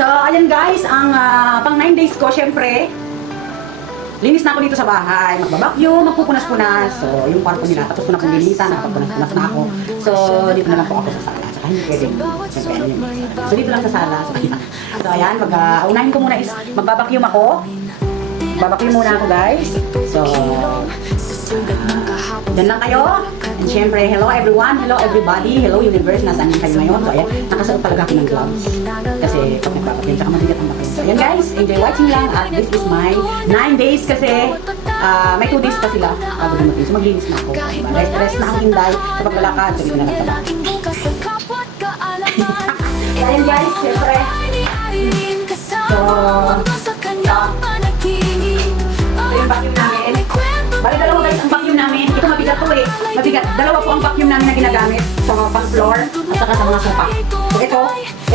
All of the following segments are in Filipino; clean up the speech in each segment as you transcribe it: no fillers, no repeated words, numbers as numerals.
So, ayan guys, ang pang 9 days ko, syempre, linis na ako dito sa bahay. Magbabakyo, magpupunas-punas. So, yung kwarto nila, tapos ko na pong linisan, nakapagpunas-punas na ako. So, dito naman po ako sa sala. Saka hindi pwede. Siyempre, ano yun. So, dito lang sa sala. So, ayan, unahin ko muna is, magbabakyum ako. Babakyum muna ako guys. So, dyan lang kayo. And syempre, hello everyone, hello everybody, hello universe, nasaan kayo ngayon? So, ayan, nakasuot talaga ako ng gloves. Kasi, pag nagpapakyum, saka mabigat ang bakyum. So, ayan guys, enjoy watching lang. At this is my 9 days kasi, may 2 days pa sila. Dumating. So, maglinis na ako. Rest na ang hinday sa paglalakad. So, dito na lang sa bahay. Ayan guys, syempre. So, yung vacuum namin. Bali dalawa guys ang vacuum namin. Ito mabigat to eh. Mabigat. Dalawa po ang vacuum namin na ginagamit sa mga pang-floor at saka sa mga sofa. So ito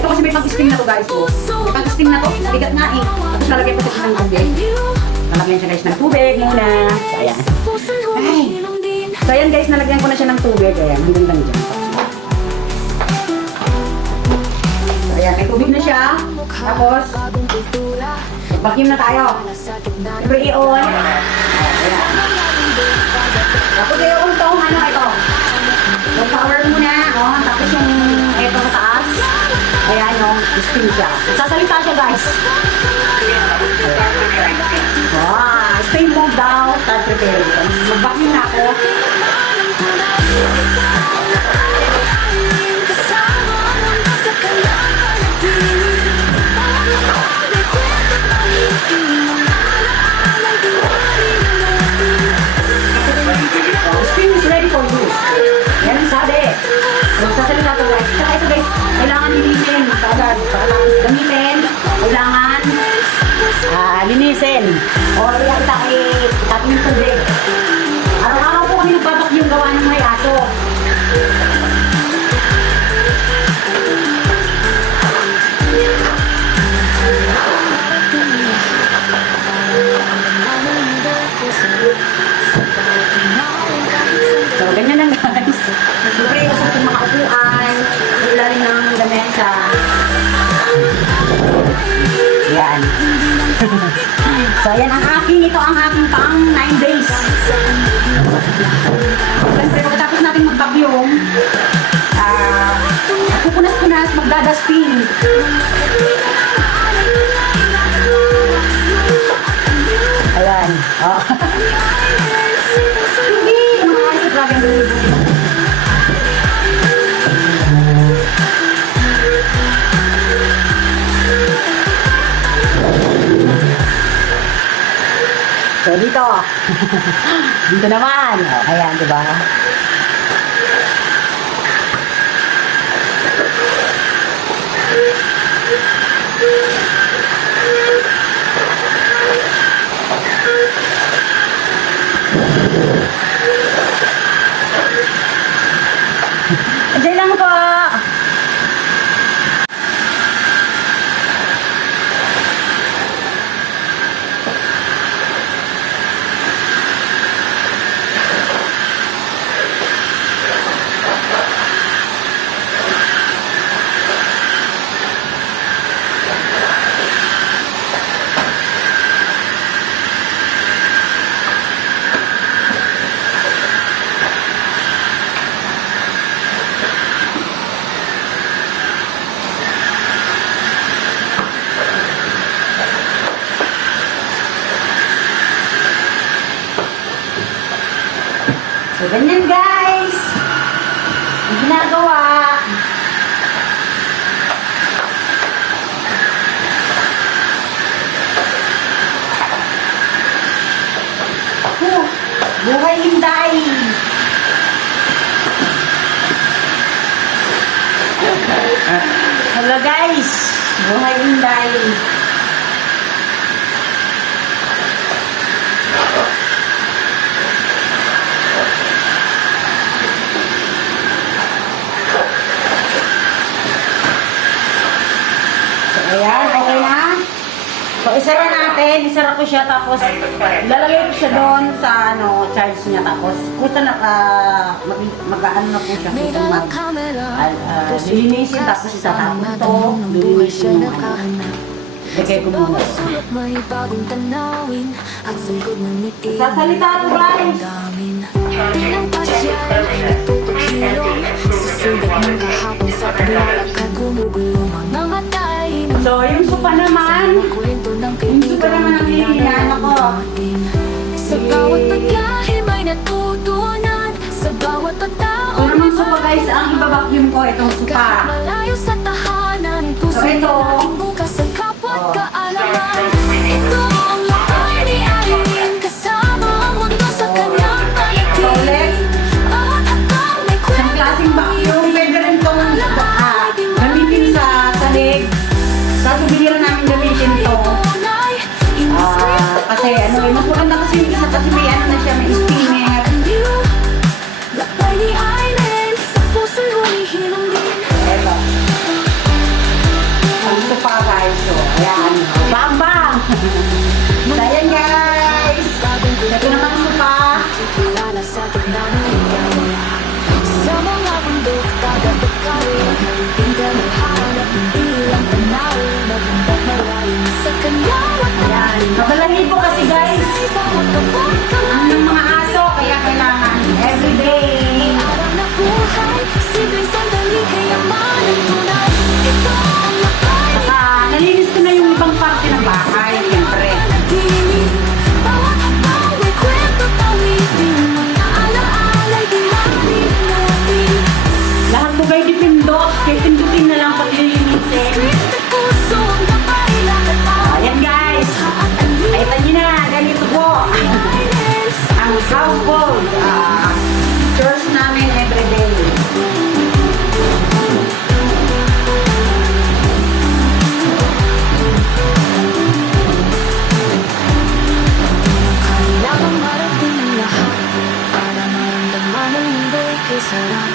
kasi may pang-steam na to guys. May pang-steam na to. Mabigat nga eh. Tapos lalagyan pa siya ng tubig. Lalagyan siya guys ng tubig muna. So ayan. Ay. So ayan guys, nalagyan ko na siya ng tubig. Ayan, hanggang lang dyan. So ayan, may tubig na siya. Tapos, vacuum na tayo. Siyempre i-on. Ayan. Tapos i-on tong ano ito. Yung power muna. Oh, tapos yung ito sa taas. Ayan yung steam siya. Sasalita siya guys. Wow. Steam mode daw. Start preparing. Mag-vacuum na ako. Steam is ready for use. Yan ang sabi. Magsasalita ko guys. Saka ito guys, kailangan linisin. Kagad. Pagkatapos gamitin, kailangan linisin. O kaya itapin yung tubig. Araw-araw po kami nagbatak yung gawa ng may aso. So, ganyan lang guys. Siyempre, usap yung mga upuan, ilalim ng lamesa. Yan. So, ayan ang ito ang aking pang 9 days. Siyempre, pagkatapos natin mag-vacuum, pupunas-punas, magdadaspin. Ayan. Oh. So dito. Dito naman. Oh, ayan, diba? Andiyan lang po. So, ganyan guys. Ang ginagawa. Buhay hinday. Hello guys. Buhay hinday. Ayan, okay na. So, isara natin. Isara ko siya tapos lalagay ko siya doon sa charge niya. Tapos, kusa mag-ano na po siya. Lilinisin tapos itatapon ito. Lilinisin yung lagay ko muna. Sasalita ito, guys. Bilang pasyay, tutukilong susugat ng kahapon sa paglalak ka gumugulong mga tayo. So, yung sopa naman, yung sopa naman ang hinihinaan ako. Sa bawat paglahi may natutunan. Sa bawat tao So, naman sopa guys, ang ibabacuum ko, itong sopa. malayo sa tahanan. Puso So, ito. na ating bukas sa kapwa't kaalaman. Ito ang lakay ni Irene, kasama ang mundo sa kanyang So, ulit, isang klaseng vacuum. Pwede rin itong gamitin sa salig. Kaso bihira namin gamitin ito. Kasi mas maganda kasi yung isa kasi may na siya, may steamer. Lakay ni Irene, sa puso'y humihilong din. Eto. Ang sopa guys. So, ayan. Bang bang! So, ayan guys. Ito naman ang sopa. Kilala sa gitna ng ligaw. Sa mga bundok, taga-bakarin. Kaibigan ay hanap, hindi lang panawin. Magandang malalim sa kanyang Ayan. Mabalahibo kasi guys. bawat kapag Ang mga aso, kaya kailangan everyday. araw na buhay. Simpleng sandali, kayaman ang tunay. Ito ang lakay ni Nalinis ko na yung ibang parte ng bahay, siyempre. Panaginip. Bawat hakbang may kwento tawitin. Mga alaala'y di malimutin. Lahat ko kayo dipindot, kaya pindutin na lang pati lilinisin. Script at puso ang gabay, lakad tayo. Ayan guys, At alin nakita nyo na, ganito po. Ang household, chores namin everyday. Kailangang marating ang lahat para maramdaman ang mundo'y kay sarap.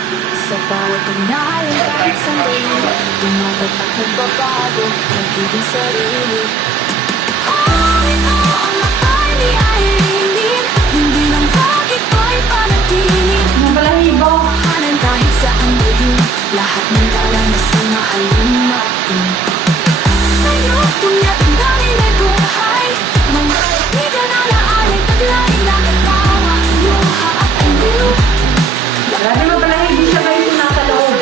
Sa bawat ugnayan kahit sandali, tumatatak nagbabago, nagiging sarili. Oh, ito ang lakay ni Irene. Hindi lang bakit ko'y panaginip. Yung balahibo, Hanan kahit saan maging lahat ng karanasan mahalin natin. Sa'yo, tunat ang dami may buhay. Mga kaibigan na naalay paglaing lakad tawa. Luha at aliw. grabe mo balahibo siya kayo yung nasa loob.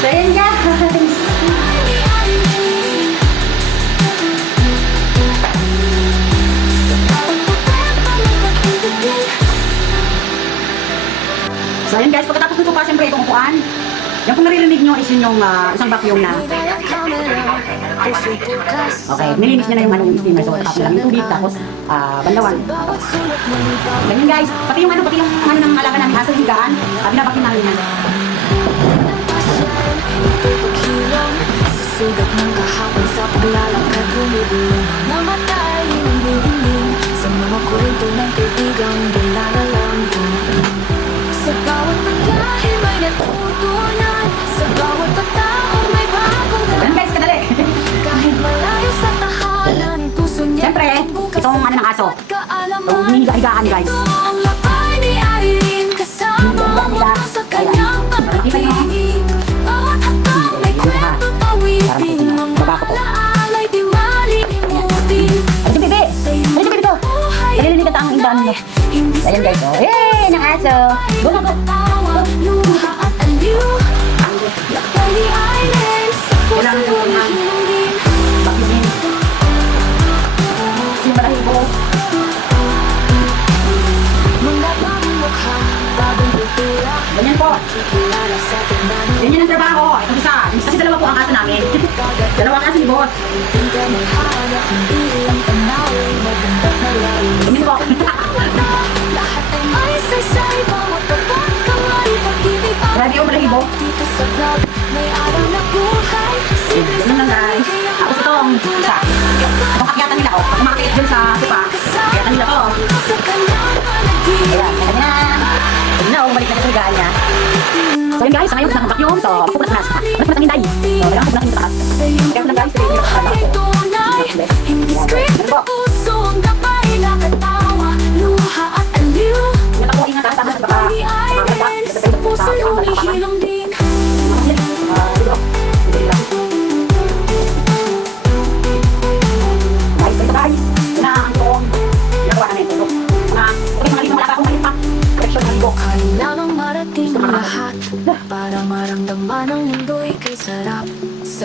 So ayan guys, Ni Irene. Bawat pagkakita ng pag-ibig. so ayan guys, pagkatapos nito pa siyempre itong upuan. Yung kung naririnig nyo is yun yung isang vacuum na. May dalang kamera, puso'y bukas. Okay, nilinis niya na yung yung steamer. So tapos lang yung tubig, tapos bandawan. Bawat sulat may bago. Ganyan guys, pati yung ano ng alaga namin, aso higaan, binabakin namin yan. Sugat ng kahapon sa paglalakad gumugulong. Namatay ng bibingin sa mga kwento ng kaibigang dinaralang dumating. Sa bawat paglahi may natutunan. Sa bawat tao may bagong Ganyan guys, kadali. kahit malayo sa tahanan, puso niya Siyempre, bukas itong ano ng aso. at kaalaman. Itong hinihigaan guys. Ito ang lakay ni Irene, kasama ang mundo sa kanyang pag-ibig. Bawat hakbang may kwento tawitin, mga alaala'y di malimutin. Ano si Bibi? Ano si Bibi to? Nalilinig ang indaan mo. Ayan guys, oh. Yay! Ng aso. Go, go, go. Luha at aliw. Lakay ni Irene, sa Kailangan ko puso'y na. hinungin. Bakit si balahibo? Mga bagong mukha, bagong kultura. Ganyan po. Kilala sa ganda ng Ganyan ang trabaho. Itong isa. Kasi dalawa po ang aso namin. Dalawang aso ni boss. Hindi may hanap, hindi lang panawin. Magandang malalim. Ganyan po. Lahat ay may saysay, bawat kapag-kamay. Pag-ibig ang Grabe yung balahibo. dito sa vlog. May araw na buhay. Simple Ganun lang guys. Tapos itong isa. Itong akyatan nila ko. Pag umakit dun sa sipa, akyatan nila to. sa kanyang panaginip. Ayan, ganyan. Ayun na, balik na ito yung higaan niya. So yun guys, sa ngayon gusto ng vacuum. So, pupunas na. Pupunas ang hinday. So, kailangan pupunas yung taas. Kaya ko lang guys, Buhay tunay, hindi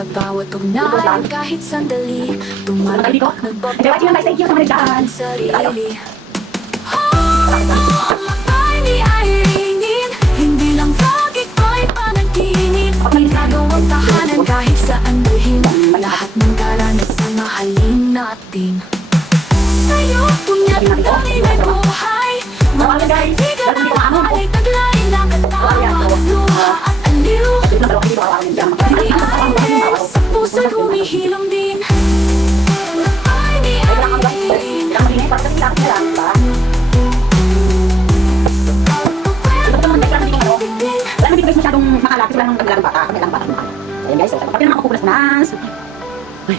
Sa bawat ugnayan kahit sandali Tumatapak Thank you sa mga ang sarili Ay ni Irene Hindi lang vlog, ito'y panaginip Ginagawang tahanan kahit saan buhin Lahat ng karanasan mahalin natin Tayo, punyat ang tunay may buhay Mga kaibigan ang maalay taglay na katawa Luha at aliw Sa puso'y humihilom din Ay ni Irene Alam mo, hindi guys masyadong makalapit lang ng paglarang bata. Kami lang bata naman. Ayan guys, so sa kapatid na ako kukulas na. Ay.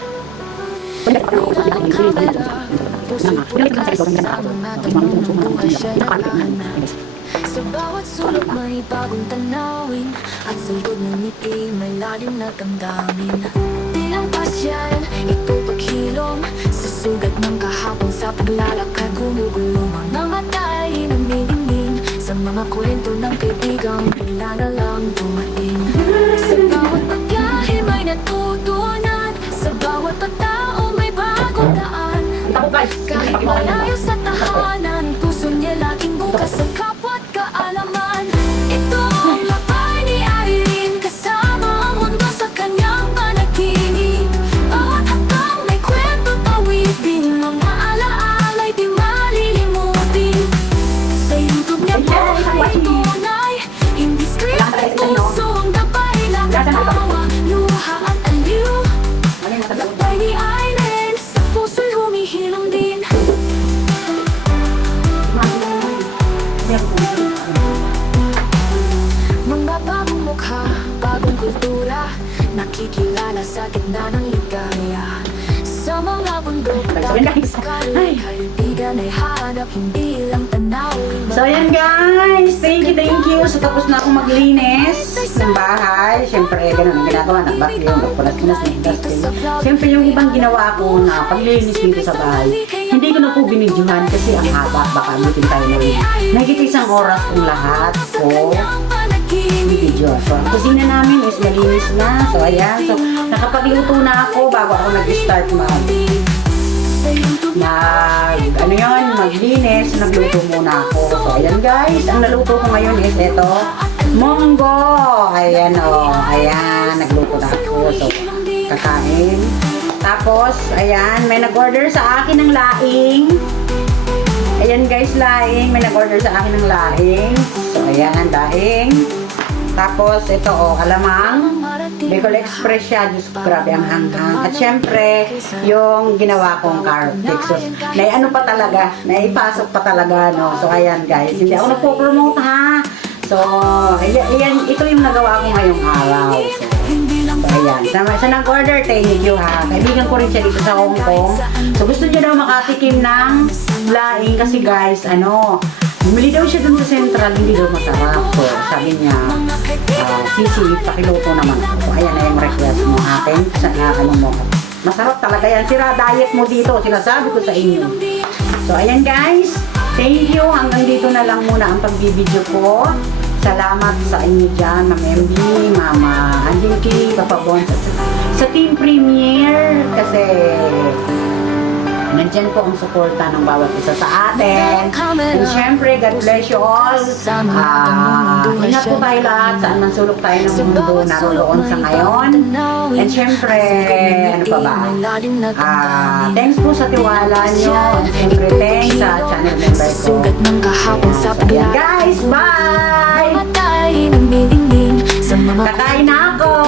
Pwede ka pa kukulas na. Hindi ko lang sa ito. Hindi na Sa bawat sulok may bagong tanawin At sa likod ng ngiti may lalim na damdamin Di lang pasyal, ito paghilom Sa sugat ng kahapon sa paglalakad gumugulong Mga matay namimingin Sa mga kwento ng kaibigang bigla na lang dumating Sa bawat pagbiyahe may natutunan Sa bawat tao may bagong daan Kahit malayo sa tahanan Puso niya laging bukas sa kapwa't kaalaman Ito ang lakay ni Irene Kasama ang mundo sa kanyang panaginip Bawat hakbang may kwento tawidin Mga alaala'y di malilimutin Sa YouTube niya buhay tunay Hindi scripted puso ang gabay Lakatawa, luha at aliw Lakay ni Irene Sa puso'y humihilom din Mga bagong mukha, bagong kultura Nakikilala sa gitna ng ligaya Sa mga bundok, dapat skalay Kaibigan ay hanap, hindi lang tanawin So ayan guys, thank you. So tapos na akong maglinis ng bahay. Siyempre, ganun ang ginagawa. Nag-vacuum, nagpunas-punas, nag-dusting. Siyempre yung ibang ginawa ko na paglinis dito sa bahay, hindi ko na po binidyohan kasi ang haba. Baka abutin tayo na rin. Nagigit isang oras kung lahat ko video. So ang kusina namin is malinis na. So ayan, so nakapagluto na ako bago ako nag-start maglinis, nagluto muna ako. So, ayan guys, ang naluto ko ngayon is ito, munggo. Ayan o, ayan, nagluto na ako. So, kakain. Tapos, ayan, may nag-order sa akin ng laing. Ayan guys, laing. May nag-order sa akin ng laing. So, ayan, laing. Tapos, ito o, alamang. Bicol Express siya. Diyos ko, grabe ang hanghang. At syempre, yung ginawa kong carrot cake. So, ano pa talaga, naipasok pa talaga, no? So, ayan guys. Hindi ako nagpo-promote, ha? So, ayan, ito yung nagawa ko ngayong araw. So, ayan. Sa nag-order, thank you, ha? Kaibigan ko rin siya dito sa Hong Kong. So, gusto niya daw makatikim ng laing kasi guys, bumili daw siya dun sa Central, hindi daw masarap. So, sabi niya, Sisi, pakiluto naman ako. So, ayan na yung request mo akin. Masarap talaga yan. Sira diet mo dito. Sinasabi ko sa inyo. So, ayan guys. Thank you. Hanggang dito na lang muna ang pagbibideo ko. Salamat sa inyo dyan, Ma'am MB, Mama Angeliki, Papa Bon, sa Team Premier. Kasi nandyan po ang suporta ng bawat isa sa atin. And syempre, God bless you all. Ingat po tayo lahat. Saan man sulok tayo ng mundo, naroon sa ngayon. And syempre, ano pa ba? Thanks po sa tiwala nyo. And syempre, thanks sa channel member ko. Guys, bye! Kakain na ako!